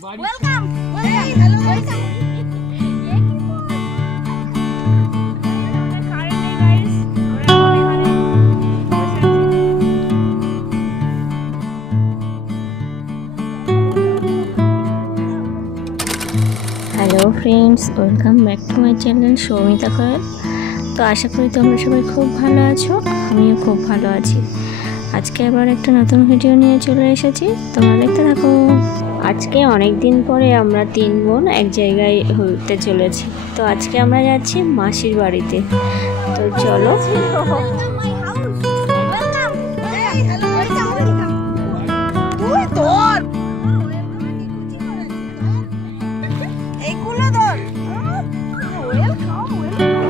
Welcome hello welcome. Hello friends, welcome back to my channel Soumita coil. তো আশা করি তোমরা সবাই খুব ভালো আছো, আমিও খুব ভালো আছি। আজকে আবার একটা নতুন ভিডিও নিয়ে চলে এসেছি, তোমরা দেখতে থাকো। আজকে অনেক দিন পরে আমরা 3 বোন এক জায়গায় ঘুরতে চলেছি। তো আজকে আমরা যাচ্ছি মাসির বাড়িতে। তো চলো।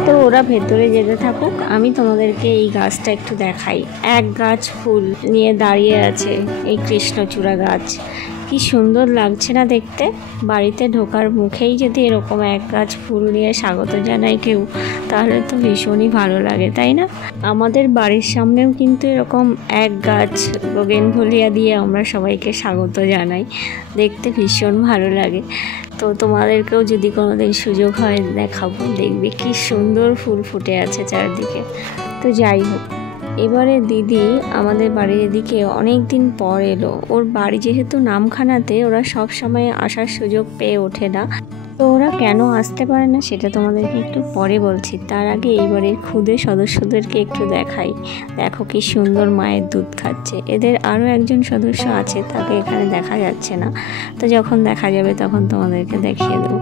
তো ওরা ভেতরে যেতে থাকুক, আমি তোমাদেরকে এই গাছটা একটু দেখাই। এক গাছ ফুল নিয়ে দাঁড়িয়ে আছে, এই কৃষ্ণচূড়া গাছ। কি সুন্দর লাগছে না দেখতে। বাড়িতে ঢোকার মুখেই যদি এরকম এক গাছ ফুল নিয়ে স্বাগত জানায় কেউ, তাহলে তো ভীষণই ভালো লাগে, তাই না? আমাদের বাড়ির সামনেও কিন্তু এরকম এক গাছ বোগেনভেলিয়া দিয়ে আমরা সবাইকে স্বাগত জানাই, দেখতে ভীষণ ভালো লাগে। তো তোমাদেরকেও যদি কোনোদিন সুযোগ হয় দেখাবো, দেখবে কি সুন্দর ফুল ফুটে আছে চারদিকে। তো যাই হোক, এবারে দিদি আমাদের বাড়ির এদিকে অনেক দিন পর এলো। ওর বাড়ি যেহেতু নামখানাতে, ওরা সব সময় আসার সুযোগ পেয়ে ওঠে না। তো ওরা কেন আসতে পারে না সেটা তোমাদেরকে একটু পরে বলছি। তার আগে এই বাড়ির ক্ষুদে সদস্যদেরকে একটু দেখাই। দেখো কি সুন্দর মায়ের দুধ খাচ্ছে। এদের আরও একজন সদস্য আছে, তাকে এখানে দেখা যাচ্ছে না। তো যখন দেখা যাবে তখন তোমাদেরকে দেখিয়ে দেবো।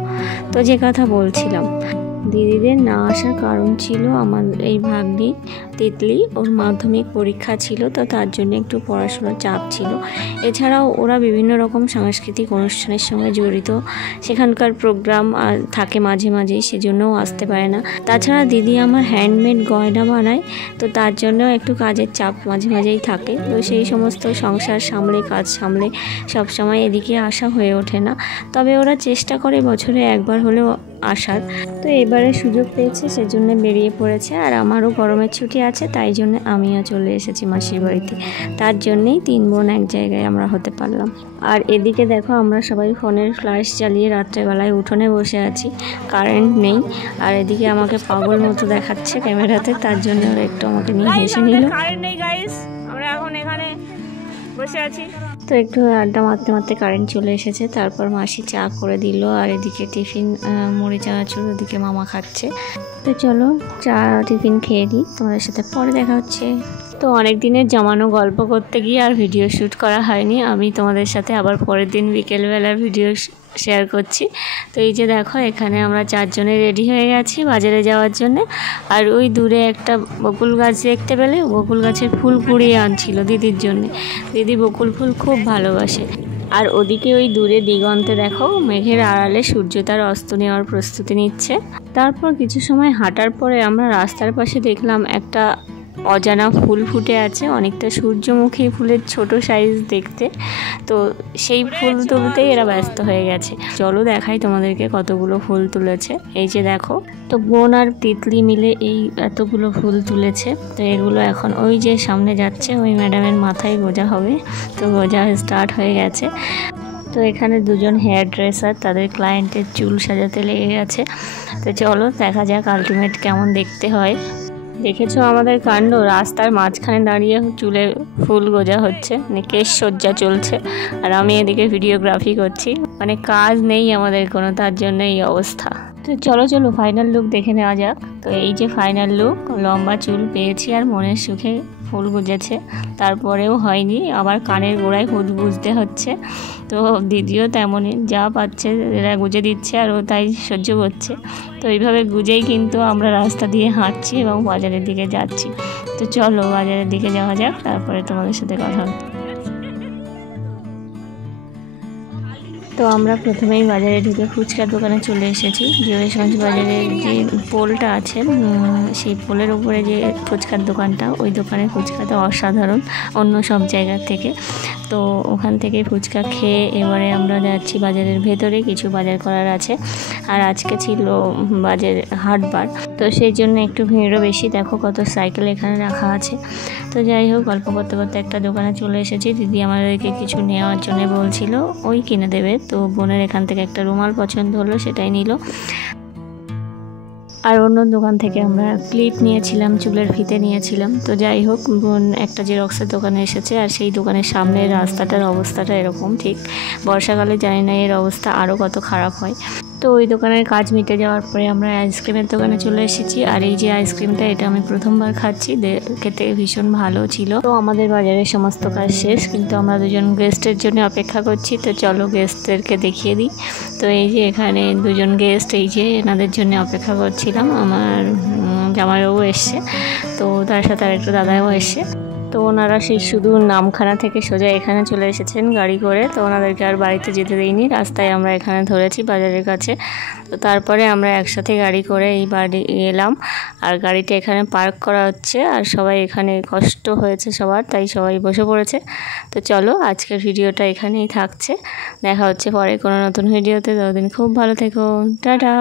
তো যে কথা বলছিলাম, দিদিদের না আসার কারণ ছিল আমার এই ভাগ্নি তিতলি, ওর মাধ্যমিক পরীক্ষা ছিল, তো তার জন্য একটু পড়াশোনার চাপ ছিল। এছাড়াও ওরা বিভিন্ন রকম সাংস্কৃতিক অনুষ্ঠানের সঙ্গে জড়িত, সেখানকার প্রোগ্রাম থাকে মাঝে মাঝেই, সেজন্যও আসতে পারে না। তাছাড়া দিদি আমার হ্যান্ডমেড গয়না বানায়, তো তার জন্য একটু কাজের চাপ মাঝে মাঝেই থাকে। তো সেই সমস্ত সংসার সামলে, কাজ সামলে সবসময় এদিকে আসা হয়ে ওঠে না। তবে ওরা চেষ্টা করে বছরে একবার হলেও আসার। তো এবারে সুযোগ পেয়েছে, সেজন্য বেরিয়ে পড়েছে। আর আমারও গরমের ছুটি আছে, তাই জন্য আমিও চলে এসেছি মাসির বাড়িতে। তার জন্যেই 3 বোন এক জায়গায় আমরা হতে পারলাম। আর এদিকে দেখো, আমরা সবাই ফোনের ফ্ল্যাশ জ্বালিয়ে রাত্রেবেলায় উঠোনে বসে আছি, কারেন্ট নেই। আর এদিকে আমাকে পাগল মতো দেখাচ্ছে ক্যামেরাতে, তার জন্য ওরা একটু আমাকে নিয়ে হেসে নিল। কারেন্ট নেই গাইস, আমরা এখন এখানে বসে আছি। তো একটু আড্ডা মারতে মারতে কারেন্ট চলে এসেছে। তারপর মাসি চা করে দিল, আর এদিকে টিফিন মুড়ি চানাচুর ওদিকে মামা খাচ্ছে। তো চলো চা টিফিন খেয়ে দিই, তোমাদের সাথে পরে দেখা হচ্ছে। তো অনেক দিনের জমানো গল্প করতে গিয়ে আর ভিডিও শ্যুট করা হয়নি। আমি তোমাদের সাথে আবার পরের দিন বিকেলবেলার ভিডিও শেয়ার করছি। তো এই যে দেখো, এখানে আমরা 4 জনে রেডি হয়ে গেছি বাজারে যাওয়ার জন্যে। আর ওই দূরে একটা বকুল গাছ দেখতে পেলে, বকুল গাছের ফুল কুড়িয়ে আনছিল দিদির জন্যে। দিদি বকুল ফুল খুব ভালোবাসে। আর ওদিকে ওই দূরে দিগন্তে দেখো, মেঘের আড়ালে সূর্য তার অস্ত নেওয়ার প্রস্তুতি নিচ্ছে। তারপর কিছু সময় হাঁটার পরে আমরা রাস্তার পাশে দেখলাম একটা অজানা ফুল ফুটে আছে, অনেকটা সূর্যমুখী ফুলের ছোট সাইজ দেখতে। তো সেই ফুল তুলতেই এরা ব্যস্ত হয়ে গেছে। চলো দেখাই তোমাদেরকে কতগুলো ফুল তুলেছে। এই যে দেখো, তো বোন আর তিতলি মিলে এই এতগুলো ফুল তুলেছে। তো এগুলো এখন ওই যে সামনে যাচ্ছে, ওই ম্যাডামের মাথায় গোজা হবে। তো গোজা স্টার্ট হয়ে গেছে। তো এখানে 2 জন হেয়ার ড্রেসার তাদের ক্লায়েন্টের চুল সাজাতে লেগে গেছে। তো চলো দেখা যাক আলটিমেট কেমন দেখতে হয়। দেখেছো আমাদের কাণ্ড, রাস্তার মাঝখানে দাঁড়িয়ে চুলে ফুল গোজা হচ্ছে, মানে কেশ সজ্জা চলছে। আর আমি এদিকে ভিডিওগ্রাফি করছি, মানে কাজ নেই আমাদের কোনো, তার জন্য এই অবস্থা। তো চলো ফাইনাল লুক দেখে নেওয়া যাক। তো এই যে ফাইনাল লুক, লম্বা চুল পেয়েছি আর মনের সুখে ফুল গুজেছে। তারপরেও হয়নি, আবার কানের গোড়ায় ফুল গুজতে হচ্ছে। তো দিদিও তেমনই, যা পাচ্ছে এরা গুজে দিচ্ছে আর ও তাই সহ্য করছে। তো এইভাবে গুজেই কিন্তু আমরা রাস্তা দিয়ে হাঁটছি এবং বাজারের দিকে যাচ্ছি। তো চলো বাজারের দিকে যাওয়া যাক, তারপরে তোমাদের সাথে কথা হবে। তো আমরা প্রথমেই বাজারে ঢুকে ফুচকার দোকানে চলে এসেছি। জিওসগঞ্জ বাজারের যে পোলটা আছে, সেই পোলের উপরে যে ফুচকার দোকানটা, ওই দোকানের ফুচকাটা অসাধারণ অন্য সব জায়গার থেকে। তো ওখান থেকে ফুচকা খেয়ে এবারে আমরা যাচ্ছি বাজারের ভেতরে, কিছু বাজার করার আছে। আর আজকে ছিল বাজার হাটবার, তো সেই জন্য একটু ভিড়ও বেশি। দেখো কত সাইকেল এখানে রাখা আছে। তো যাই হোক, গল্প করতে করতে একটা দোকানে চলে এসেছি। দিদি আমাদেরকে কিছু নেওয়ার জন্য বলছিল, ওই কিনে দেবে। তো বোনের এখান থেকে একটা রুমাল পছন্দ হলো, সেটাই নিল। আর অন্য দোকান থেকে আমরা ক্লিপ নিয়েছিলাম, চুলের ফিতে নিয়েছিলাম। তো যাই হোক, বোন একটা জেরক্সের দোকানে এসেছে, আর সেই দোকানের সামনের রাস্তাটার অবস্থাটা এরকম। ঠিক বর্ষাকালে জানি না এর অবস্থা আরও কত খারাপ হয়। তো ওই দোকানের কাজ মিটে যাওয়ার পরে আমরা আইসক্রিমের দোকানে চলে এসেছি। আর এই যে আইসক্রিমটা, এটা আমি প্রথমবার খাচ্ছি, খেতে ভীষণ ভালো ছিল। তো আমাদের বাজারের সমস্ত কাজ শেষ, কিন্তু আমরা দুজন গেস্টের জন্য অপেক্ষা করছি। তো চলো গেস্টদেরকে দেখিয়ে দিই। তো এই যে এখানে দুজন গেস্ট, এই যে এনাদের জন্য অপেক্ষা করছিলাম। আমার জামাইবাবু এসছে, তো তার সাথে আর একটু দাদাও এসছে। তো ওনারা সেই শুধু নামখানা থেকে সোজা এখানে চলে এসেছেন গাড়ি করে। তো ওনাদেরকে আর বাড়িতে যেতে দেয়নি, রাস্তায় আমরা এখানে ধরেছি বাজারের কাছে। তো তারপরে আমরা একসাথে গাড়ি করে এই বাড়ি এলাম, আর গাড়িটা এখানে পার্ক করা হচ্ছে। আর সবাই এখানে কষ্ট হয়েছে সবার, তাই সবাই বসে পড়েছে। তো চলো, আজকের ভিডিওটা এখানেই থাকছে। দেখা হচ্ছে পরে কোনো নতুন ভিডিওতে। ততদিন খুব ভালো থেকো, টাটা।